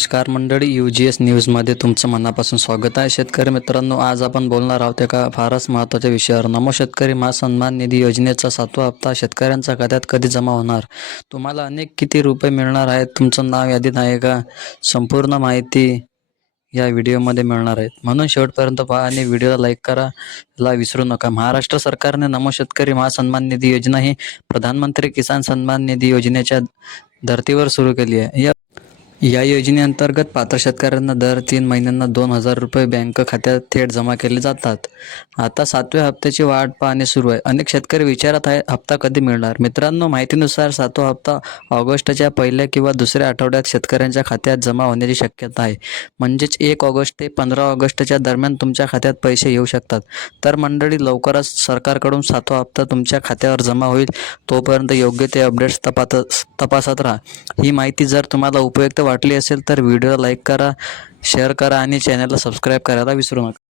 नमस्कार मंडळी you G S न्यूजमध्ये तुमचं मनापासून स्वागत आहे. शेतकरी मित्रांनो आज आपण बोलणार आहोत एका फारच महत्त्वाच्या विषयावर. नमो शेतकरी महासन्मान निधी योजनेचा सातवा हप्ता शेतकऱ्यांच्या खात्यात कधी जमा होणार? तुम्हाला अनेक किती रुपये मिळणार आहेत? तुमचं नाव यादीत आहे का? संपूर्ण माहिती या व्हिडिओमध्ये मिळणार आहेत म्हणून शेवटपर्यंत पहा आणि व्हिडिओला लाईक करा. ला विसरू नका. महाराष्ट्र सरकारने नमो शेतकरी महासन्मान निधी योजना ही प्रधानमंत्री किसान सन्मान निधी योजनेच्या धर्तीवर सुरू केली आहे. या या योजनेअंतर्गत पात्र शेतकऱ्यांना दर तीन महिन्यांना दोन हजार रुपये बँक खात्यात थेट जमा केले जातात. आता सातव्या हप्त्याची वाट पाहणे सुरू आहे. अनेक शेतकरी विचारत आहे हप्ता कधी मिळणार? मित्रांनो माहितीनुसार सातवा हप्ता ऑगस्टच्या पहिल्या किंवा दुसऱ्या आठवड्यात शेतकऱ्यांच्या खात्यात जमा होण्याची शक्यता आहे. म्हणजेच एक ऑगस्ट ते पंधरा ऑगस्टच्या दरम्यान तुमच्या खात्यात पैसे येऊ शकतात. तर मंडळी लवकरच सरकारकडून सातवा हप्ता तुमच्या खात्यावर जमा होईल तोपर्यंत योग्य ते अपडेट्स तपास तपासत राहा. ही माहिती जर तुम्हाला उपयुक्त वाटली असेल तर व्हिडिओ लाईक करा शेअर करा आणि चॅनलला सबस्क्राईब करायला विसरू नका.